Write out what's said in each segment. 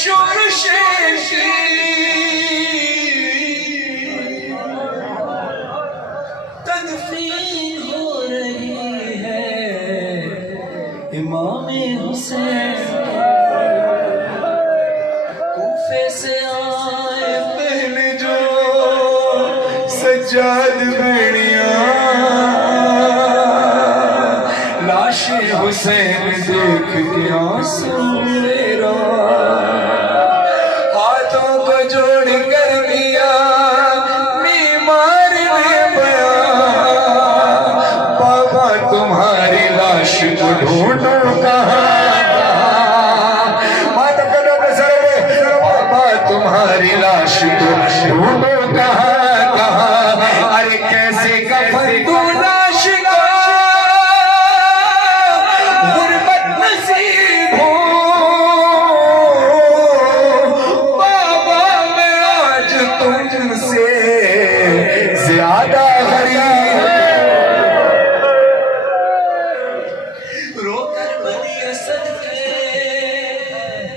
मशहूर शेर तदफीन हो रही है इमाम हुसैन। कूफे से आए पहले जो सज्जाद बेड़िया लाशे हुसैन देख के आंसू मेरा हाथों को जोड़ कर दिया बीमार में बयां। बाबा तुम्हारी लाश को ढूंढो कहाँ, बाबा तुम्हारी लाश को ढूंढो कहाँ कहाँ। अरे कैसे कफन तू लाश का गुर्बत नसीब हो। बाबा मैं आज तुमसे ज्यादा गरीब। रोकर बनी असद के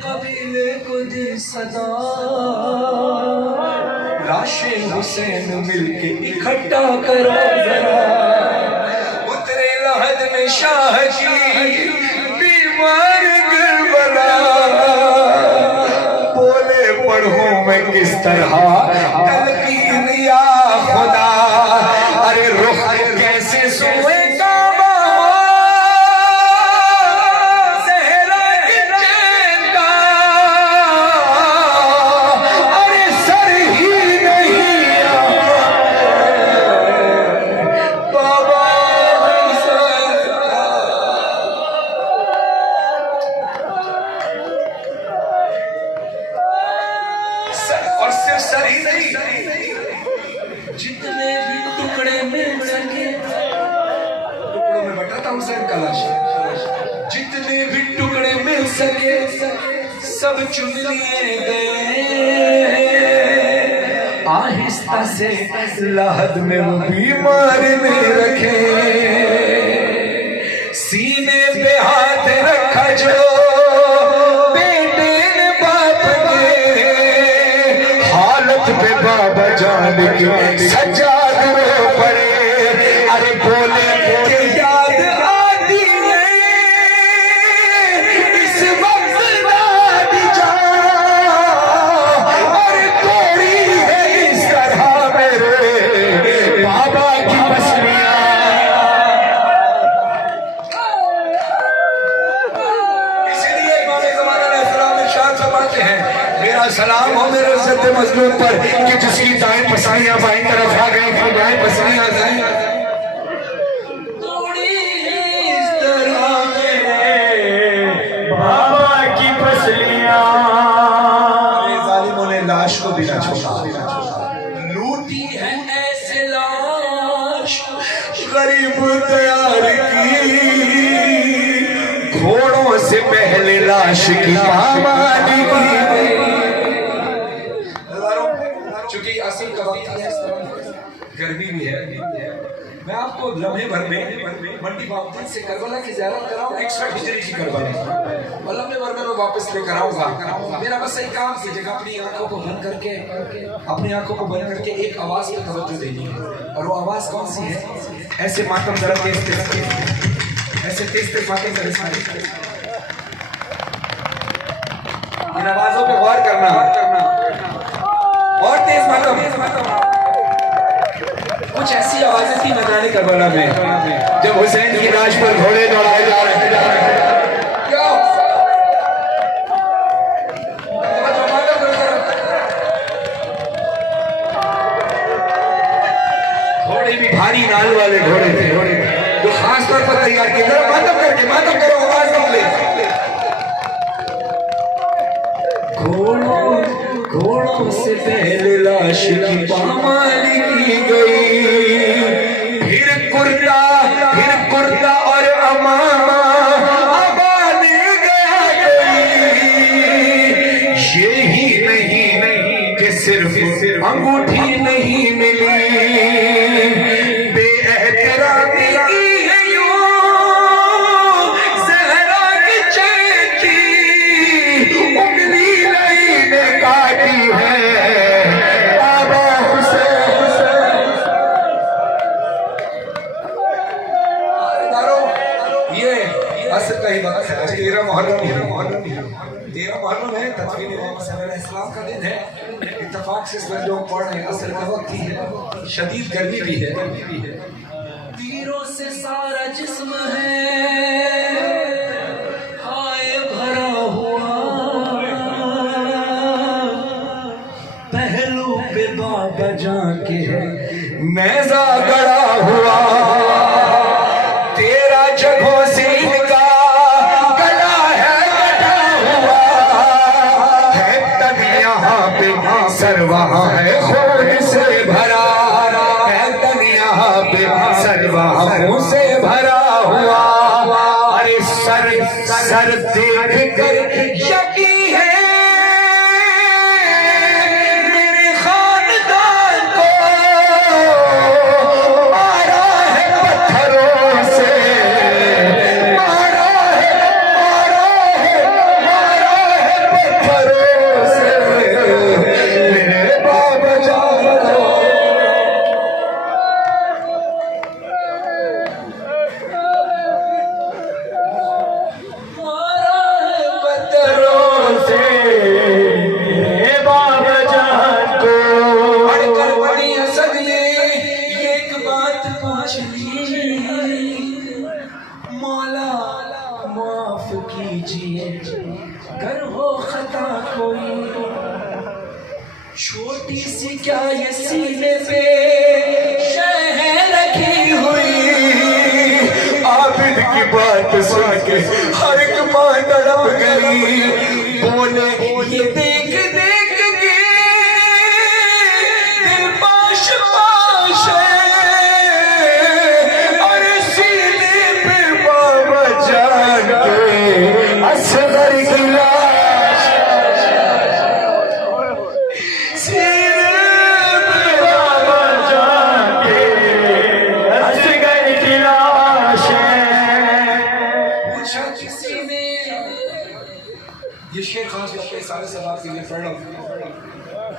कबीले को दी सदा। लाशे हुसैन मिलके इकट्ठा करो जरा। उतरे लहद में शाह की बीमार करबला। बोले पढ़ूं मैं किस तरह तलकीन या खुदा। अरे रुख कैसे सोए काबा सहरा की चैन का। अरे सर ही नहीं बाबा सर, और सिर्फ सर ही नहीं जितने भी टुकड़े मिल सके। टुकड़ों में बटाता हुसैन का लाश। जितने भी टुकड़े मिल सके सब चुन लिए गए। आहिस्ता से लहद में वो बीमार ने रखे। सीने पे हाथ रखा जो बेटे ने बाप के। हालत पे बाबा जान के सज्जाद रो पड़े। अरे बोले के याद आती है इस वक्त दादी जान। अरे तोड़ी है इस तरह मेरे बाबा की पसलियां। इसलिए इमाम ज़माना अलैहिस्सलाम इरशाद फरमाते हैं मेरा सलाम हो मेरे इज्जत मज़लूम पर कि जिसकी दाएं पसलियां बाईं तरफ आ गई फिर दाएं पसलियां जाएं। तोड़ी इस तरह मेरे बाबा की पसलियां। जालिमों ने लाश को भी ना छोड़ा। लूटी है ऐसे लाश गरीब तैयार की। घोड़ों से पहले लाश की पामानी की। चूंकि असर का वक्त है गर्मी भी है। मैं आपको लम्हे भर में मंडी बाबत से करबला की ज़ियारत कराऊं। 61 हिजरी की करबला और लम्हे भर में मैं वापस लेकर आऊंगा। मेरा बस एक काम कीजिएगा अपनी आंखों को बंद करके एक आवाज पे तवज्जो दीजिए। और वो आवाज कौन सी है? ऐसे मातम जरा ऐसे तेज मातम जरा इन आवाजों पे गौर करना। और तेज मातम। कुछ ऐसी आवाजें थी मैदान करबला में जब हुसैन की लाश पर घोड़े दौड़ाए जा रहे हैं। घोड़े भी भारी नाल वाले घोड़े थे जो खास तौर पर तैयार किए। मातम करो आवाज निकले। घोड़ों से पहले लाश की पामाली की गई। फिर कुर्ता और अमामा अबाने गया कोई। ये ही नहीं कि सिर्फ अंगूठी नहीं मिली। बेएहतरामी की है यूं ज़हरा की चैन की उंगली नहीं असर का ही वक्त है। 13 मुहर्रम है, 13 मुहर्रम है, तदफीन इमाम हुसैन अलैहिस्सलाम का दिन है। इत्तफाक से इस वक्त जो पढ़ रहे हैं असर का वक्त ही है, शदीद गर्मी भी है। तीरों से सारा जिस्म है हाय भरा हुआ, पहलू पे बाबा जाके नेज़ा गड़ा हुआ, तेरा जगहों से इनका गला है कटा हुआ, है तन यहाँ पे सर वहाँ है खून से भरा, है तन यहाँ पे सर वहाँ खून से भरा हुआ। अरे सर सर देख कर यकीन है मेरे खानदान को, मारा है पत्थरों से, मारा है पत्थरों से मेरे बाबा जान को। माफ कीजिए गर हो खता कोई, छोटी सी क्या ये सीने पे शहर रखी हुई, आबिद की बात सुन के हर एक मां तड़प गई, बोले ये देख देख के दिल पाश पाश है, असगर की लाश, सीने पे बाबा जाके असगर की लाश है। पूछा किसी ने, ये शेर खास अपने सारे सवाब के लिए पढ़ रहा हूँ।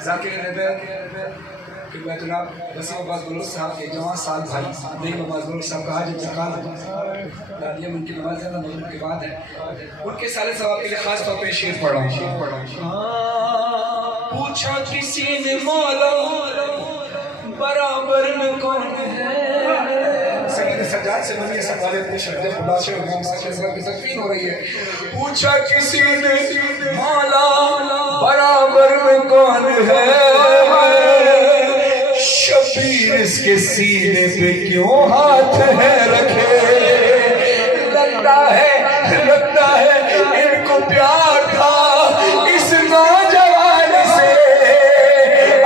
जाकिर खिदमतुल्लाह वसीम अब्बास बलोच साहब के जवान साल भाई नईम अब्बास बलोच साहब का आज इंतकाल हुआ, उनकी नमाज के बाद है, उनके सारे सवाब के लिए खास तौर पे शेर पढ़ा हूँ। पूछा किसी ने मौला बराबर में कौन है, सईद सज्जाद से मनी सब वाले अपने शब्द खुदा से इमाम सल्लल्लाहु की तकफीर हो रही है। पूछा किसी ने मौला बराबर में कौन है, शबीर इसके सीने पे क्यों हाथ है रखे, लगता है इनको प्यार था इस नौजवान से,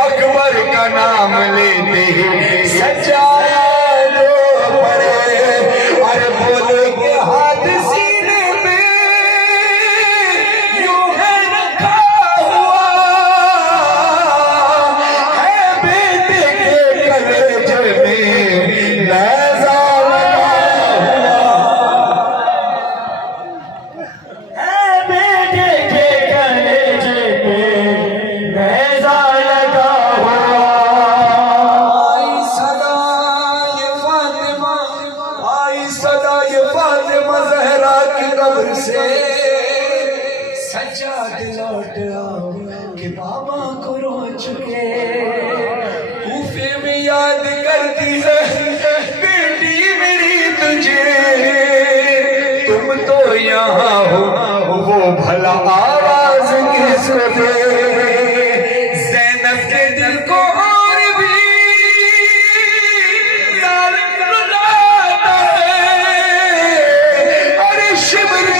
अकबर का नाम लेते ही सच्चाया लो पड़े, अरे बोले के हाथ सीने पे यूं है रखा हुआ, है बेटे के कलेजे में नेज़ा सज्जाद लौट आओ कि बाबा को रो चुके, कूफे में याद करती है बेटी मेरी तुझे, तुम तो यहाँ हो वो भला आवाज किसको दे, ज़ैनब के दिल को और भी रुलाता है, अरे शिबरी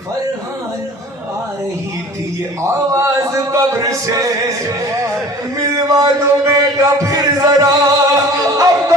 फरहान आ रही थी आवाज कब्र से, मिलवा दो बेटा फिर जरा अब